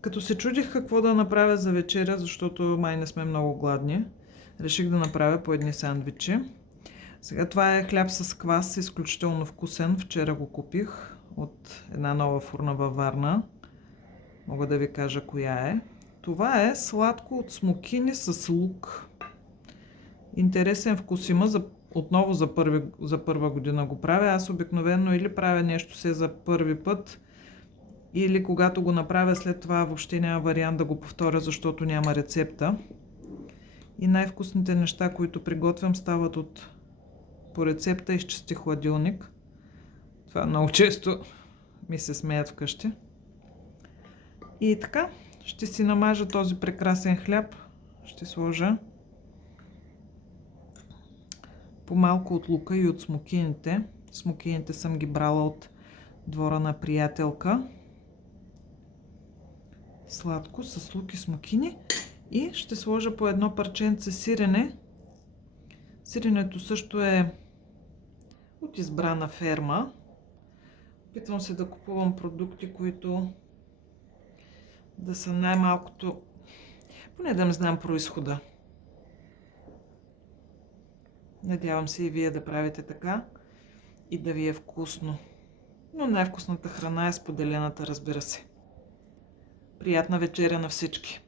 Като се чудих какво да направя за вечеря, защото май не сме много гладни, реших да направя по едни сандвичи. Сега това е хляб с квас, изключително вкусен. Вчера го купих от една нова фурна във Варна. Мога да ви кажа коя е. Това е сладко от смокини с лук. Интересен вкус има. Отново за първа година го правя. Аз обикновено или правя нещо се за първи път, или когато го направя след това въобще няма вариант да го повторя, защото няма рецепта. И най-вкусните неща, които приготвям, стават по рецепта из чисти хладилник. Това много често ми се смеят вкъщи. И така, ще си намажа този прекрасен хляб. Ще сложа по малко от лука и от смокините. Смокините съм ги брала от двора на приятелка. Сладко с лук и смокини. И ще сложа по едно парченце сирене. Сиренето също е от избрана ферма. Опитвам се да купувам продукти, които да са най-малкото, поне да не знам произхода. Надявам се и вие да правите така и да ви е вкусно. Но най-вкусната храна е споделената, разбира се. Приятна вечеря на всички!